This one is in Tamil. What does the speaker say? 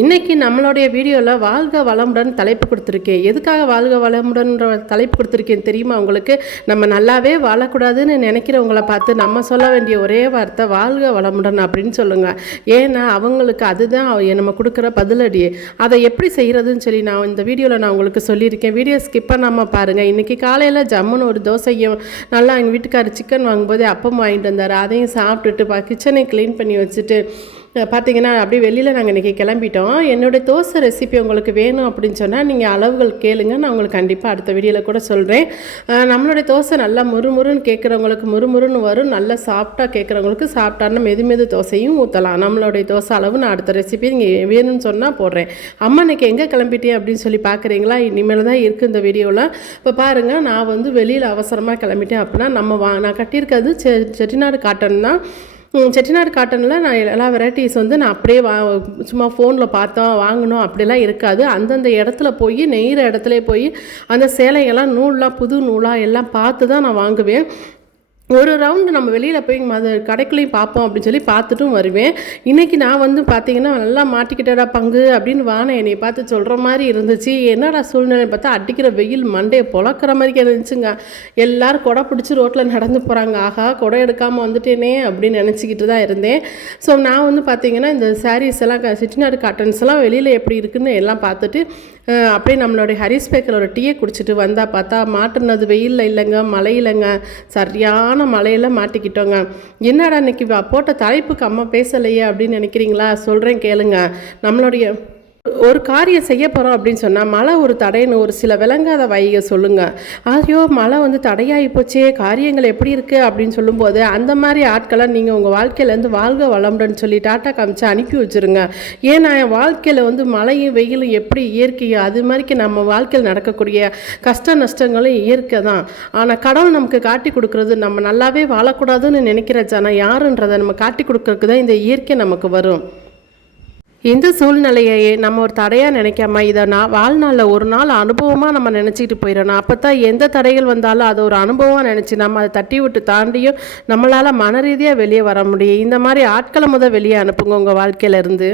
இன்றைக்கி நம்மளுடைய வீடியோவில் வாழ்க வளமுடன் தலைப்பு கொடுத்துருக்கேன். எதுக்காக வாழ்க வளமுடன்ற தலைப்பு கொடுத்துருக்கேன்னு தெரியுமா உங்களுக்கு? நம்ம நல்லாவே வாழக்கூடாதுன்னு நினைக்கிறவங்கள பார்த்து நம்ம சொல்ல வேண்டிய ஒரே வார்த்தை வாழ்க வளமுடன் அப்படின்னு சொல்லுங்கள். ஏன்னா அவங்களுக்கு அதுதான் நம்ம கொடுக்குற பதிலடி. அதை எப்படி செய்கிறதுன்னு சொல்லி நான் இந்த வீடியோவில் நான் உங்களுக்கு சொல்லியிருக்கேன். வீடியோ ஸ்கிப் பண்ணாமல் பாருங்கள். இன்றைக்கி காலையில் ஜம்முன்னு ஒரு தோசையும் நல்லா எங்கள் வீட்டுக்காரர் சிக்கன் வாங்கும்போதே அப்பம் வாங்கிட்டு வந்தார். அதையும் சாப்பிட்டுட்டு கிச்சனை க்ளீன் பண்ணி வச்சுட்டு பார்த்திங்கன்னா அப்படியே வெளியில் நாங்கள் இன்றைக்கி கிளம்பிட்டோம். என்னுடைய தோசை ரெசிபி உங்களுக்கு வேணும் அப்படின்னு சொன்னால் நீங்கள் அளவுகள் கேளுங்க, நான் உங்களுக்கு கண்டிப்பாக அடுத்த வீடியோவில் கூட சொல்கிறேன். நம்மளுடைய தோசை நல்லா முறுமுறுன்னு கேட்குறவங்களுக்கு முறுமுறுன்னு வரும், நல்லா சாஃப்டாக கேட்குறவங்களுக்கு சாஃப்டான மெது தோசையும் ஊற்றலாம். நம்மளுடைய தோசை அளவு நான் அடுத்த ரெசிபி நீங்கள் வேணும்னு சொன்னால் போடுறேன். அம்மா இன்றைக்கி எங்கே கிளம்பிட்டேன் அப்படின்னு சொல்லி பார்க்குறீங்களா? இனிமேல் தான் இருக்குது இந்த வீடியோவில். இப்போ பாருங்கள், நான் வெளியில் அவசரமாக கிளம்பிட்டேன். அப்படின்னா நான் கட்டியிருக்கிறது செட்டிநாடு காட்டன் தான். செட்டிநாடு காட்டனில் நான் எல்லா வெரைட்டிஸ் நான் அப்படியே சும்மா ஃபோனில் பார்த்தோம் வாங்கணும் அப்படிலாம் இருக்காது. அந்தந்த இடத்துல போய் நெய்கிற இடத்துல போய் அந்த சேலைகள்லாம் நூல்லாம் புது நூலாக எல்லாம் பார்த்து தான் நான் வாங்குவேன். ஒரு ரவுண்டு நம்ம வெளியில் போய் கடைக்குள்ளேயும் பார்ப்போம் அப்படின்னு சொல்லி பார்த்துட்டும் வருவேன். இன்றைக்கி நான் பார்த்தீங்கன்னா நல்லா மாட்டிக்கிட்டடா பங்கு அப்படின்னு வானை என்னை பார்த்து சொல்கிற மாதிரி இருந்துச்சு. என்னடா சூழ்நிலை பார்த்தா அடிக்கிற வெயில் மண்டையை பொழக்கிற மாதிரி இருந்துச்சுங்க. எல்லோரும் கொடை பிடிச்சி ரோட்டில் நடந்து போகிறாங்க. ஆகா, கொடை எடுக்காமல் வந்துட்டேனே அப்படின்னு நினச்சிக்கிட்டு தான் இருந்தேன். ஸோ நான் பார்த்தீங்கன்னா இந்த சாரீஸ் எல்லாம் செட்டிநாடு காட்டன்ஸ் எல்லாம் வெளியில் எப்படி இருக்குதுன்னு எல்லாம் பார்த்துட்டு அப்படியே நம்மளுடைய ஹரிஸ் பேக்கில் ஒரு டீயை குடிச்சிட்டு வந்தால் பார்த்தா மாட்டுனது வெயிலில் இல்லைங்க, மழை இல்லைங்க, சரியான மழையில் மாட்டிக்கிட்டோங்க. என்னடா இன்னைக்கு போட்ட தலைப்புக்கு அம்மா பேசலையே அப்படின்னு நினைக்கிறீங்களா? சொல்கிறேன் கேளுங்க. நம்மளுடைய ஒரு காரியம் செய்ய போகிறோம் அப்படின்னு சொன்னால் மழை ஒரு தடைன்னு ஒரு சில விளங்காத வைக சொல்லுங்கள். ஐயோ, மழை தடையாகி போச்சே, காரியங்கள் எப்படி இருக்குது அப்படின்னு சொல்லும்போது அந்த மாதிரி ஆட்களை நீங்கள் உங்கள் வாழ்க்கையிலேருந்து வாழ்க வளமுடன் சொல்லி டாட்டா காமிச்சு அனுப்பி வச்சுருங்க. ஏன்னா என் வாழ்க்கையில் மழையும் வெயிலும் எப்படி இயற்கையோ அது மாதிரிக்கு நம்ம வாழ்க்கையில் நடக்கக்கூடிய கஷ்ட நஷ்டங்களும் இயற்கை தான். ஆனால் கடவுள் நமக்கு காட்டி கொடுக்குறது நம்ம நல்லாவே வாழக்கூடாதுன்னு நினைக்கிற ஜனம் யாருன்றதை நம்ம காட்டி கொடுக்குறதுக்கு தான் இந்த இயற்கை நமக்கு வரும். இந்த சூழ்நிலையை நம்ம ஒரு தடையாக நினைக்காம இதை வாழ்நாளில் ஒரு நாள் அனுபவமாக நம்ம நினச்சிக்கிட்டு போயிடணும். அப்போ தான் எந்த தடைகள் வந்தாலும் அதை ஒரு அனுபவமாக நினச்சி நம்ம அதை தட்டி விட்டு தாண்டியும் நம்மளால் மன ரீதியாக வெளியே வர முடியும். இந்த மாதிரி ஆட்களை வெளியே அனுப்புங்க உங்கள் வாழ்க்கையிலேருந்து.